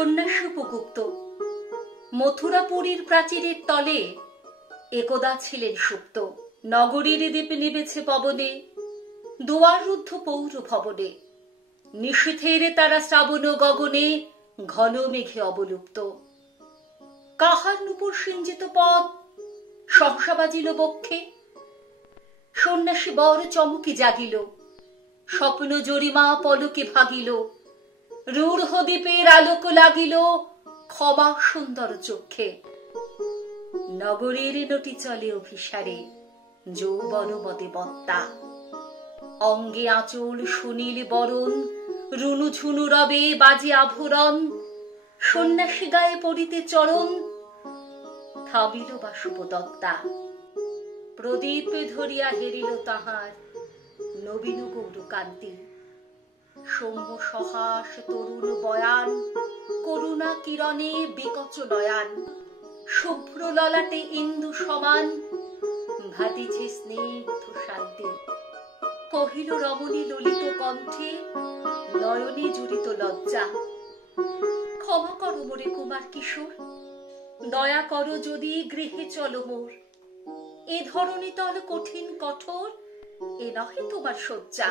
সন্ন্যাসী উপগুপ্ত মথুরাপুরীর প্রাচীরের তলে একদা ছিলেন সুপ্ত। নগরীর দ্বীপ নিবেছে পবনে, দুয়াররুদ্ধ পৌর ভবনে। নিশীথের তারা শ্রাবণ গগনে, ঘন মেঘে অবলুপ্ত। কাহার নূপুর সিঞ্জিত পদ সহসা বাজিল বক্ষে। সন্ন্যাসী বড় চমকি জাগিল, স্বপ্ন জরিমা পলকে ভাগিল। রূঢ় দ্বীপের আলোক লাগিল, ক্ষমা সুন্দর চক্ষে। নগরের নটি চলে অভিসারে, যৌবন মদে বত্তা। অঙ্গে আঁচল সুনীল বরণ, রুনু ঝুনু রবে বাজে আভরণ। সন্ন্যাসী গায়ে পড়িতে চরণ, থামিল বাসুব দত্তা। প্রদীপ ধরিয়া হেরিল তাহার নবীন গৌর কান্তি। সৌম্য সহাস তরুণ বয়ান, করুণা কিরণে বিকচ নয়ান। শুভ্র ললাটে ইন্দু সমান, ভাতিছে স্নিগ্ধ শান্তি। কহিল রমণী ললিত কণ্ঠে, নয়নে জুড়িত লজ্জা। ক্ষমা করো মোরে কুমার কিশোর, দয়া করো যদি গৃহে চলো মোর। এ ধরনী তল কঠিন কঠোর, এ নহে তোমার শয্যা।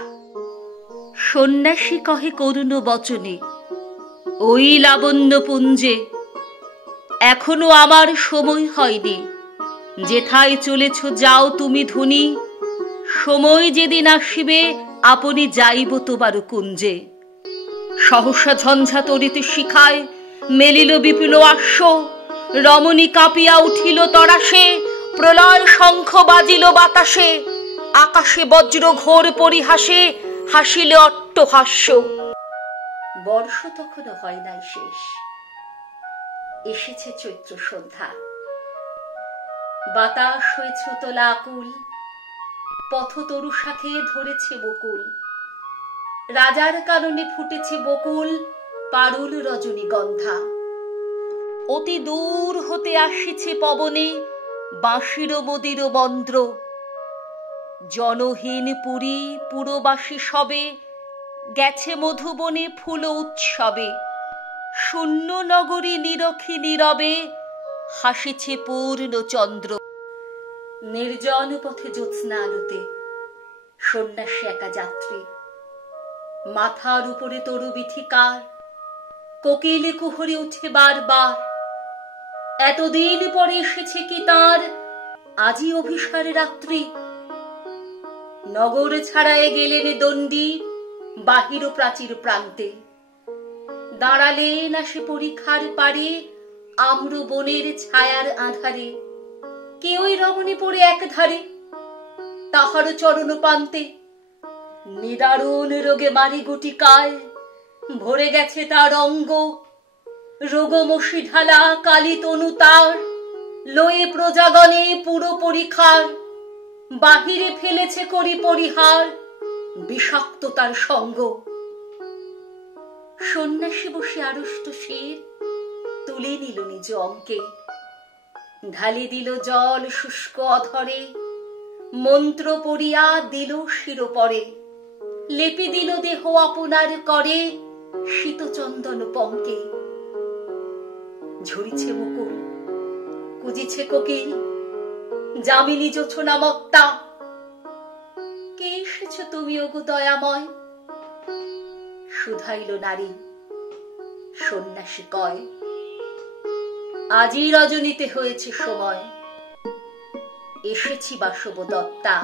সন্ন্যাসী কহে করুণ বচনে, ওই লাবণ্য পুঞ্জে এখনো আমার সময় হয়নি। যেথায় চলেছ যাও তুমি ধুনি, সময় যেদিন আসিবে আপনি যাইব তোমার কুঞ্জে। সহসা ঝঞ্ঝা তরিতে শিখায় মেলিল বিপুল আশ্ব। রমণী কাঁপিয়া উঠিল তরাসে, প্রলয় শঙ্খ বাজিল বাতাসে। আকাশে বজ্র ঘোর পরিহাসে, হাসিলে অট্টহাস্য। বর্ষ তখনও হয় নাই শেষ, এসেছে চৈত্র সন্ধ্যা। বাতাস হয়েছে তোলা আকুল, পথ তরু শাখে ধরেছে বকুল। রাজার কাননে ফুটেছে বকুল, পারুল রজনীগন্ধা। অতি দূর হতে আসিছে পবনে, বাঁশির মদির মন্দ্র। জনহীন পুরী পুরবাসী সবে, গেছে মধুবনে ফুল উৎসবে। শূন্য নগরী নিরখী নীরবে, হাসিছে পূর্ণ চন্দ্র। নির্জন পথে জ্যোৎস্না আলোতে সন্ন্যাসী একা যাত্রী। মাথার উপরে তরু বিথিকার, কোকিল কুহরে উঠে বারবার। এতদিন পরে এসেছে কি তার আজি অভিসার রাত্রি। নগর ছাড়ায় গেলেন দণ্ডী বাহির প্রাচীর প্রান্তে। দাঁড়ালেন আসে পরীক্ষার পারে, আম্র বনের ছায়ার আধারে। কেউই রমণী পড়ে এক ধারে, তাহার চরণ পান্তে। নিদারুণ রোগে মারি গুটিকায়, ভরে গেছে তার অঙ্গ। রোগমসি ঢালা কালী তনু তার, লয়ে প্রজাগণে পুরো পরিখার। বাহিরে ফেলেছে করি পরিহার, বিষাক্ত তার সঙ্গ। সন্ন্যাসী বসে আড়ষ্ট শির, তুলে নিল নিজ অঙ্কে। ঢালি দিল জল শুষ্ক অধরে, মন্ত্র পড়িয়া দিল শিরোপরে। লেপি দিল দেহ আপনার করে, শীতচন্দন পঙ্কে। ঝরিছে মুকুল, কুজিছে কোকিল, যামিনী জোছনা মত্তা। কে এসেছ তুমি ওগো দয়াময়? শুধাইল নারী, সন্ন্যাসী কয়, আজই রজনীতে হয়েছে সময়। এসেছি বাসব দত্তা।